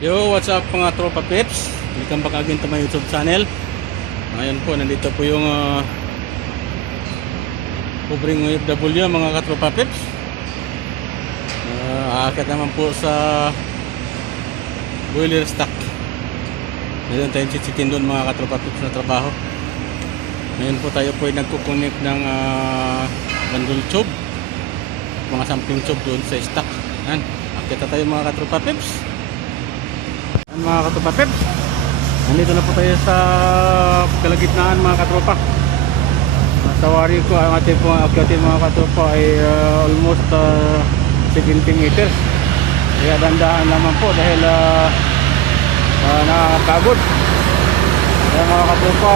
Yo, what's up mga tropa peps? Welcome back again to my YouTube channel. Ngayon po, nandito po yung Covering OFW mga katropa peps. Aakyat naman po sa boiler stock. Meron tayong chichikin doon mga katropa peps na trabaho. Ngayon po tayo po ay nagkukunik ng bandul tube, mga sampling tube doon sa stock. Yan, aakyat tayo mga katropa peps. Mga katropa peps, nandito na po tayo sa kalagitnaan mga katropa. Sa wari ko, ang ating pong akyatin mga katropa ay almost 70 meters. Kaya dandaan naman po dahil nakakagod. Kaya mga katropa,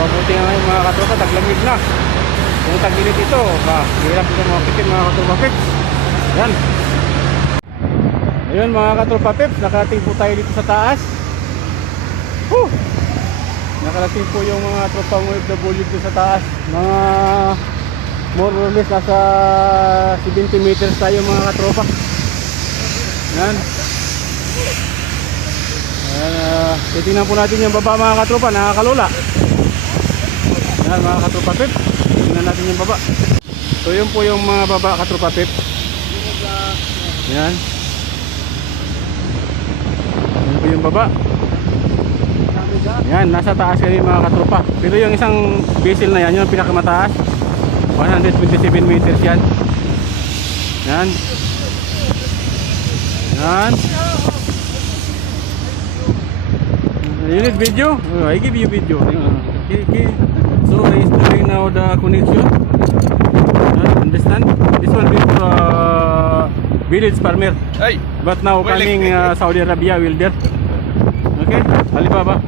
mabuti nga ngayon mga katropa, taglamig na. Kung tag-init ito, hirap ito makitin mga katropa peps. Yan. Ayun mga katropa peps, nakarating po tayo dito sa taas. Nakarating po yung mga tropa OFW dito sa taas. Mga more or less nasa 70 meters tayo mga katropa. Yan. Titingnan po natin yung baba mga katropa, nakakalula. Yan mga katropa peps, tingnan natin yung baba. So yun po yung mga baba katropa peps. Yan. Yan po yung baba. Yan, nasa taas kami mga katropa. Pero yung isang vessel na yan, yung pinakamataas, 127 meters yan. Yan. Yan. You need video? Oh, I give you video. Okay. So he's doing now the connection. Understand? This one is village farmer. Hey. But now coming Saudi Arabia will there. Okay, Alibaba.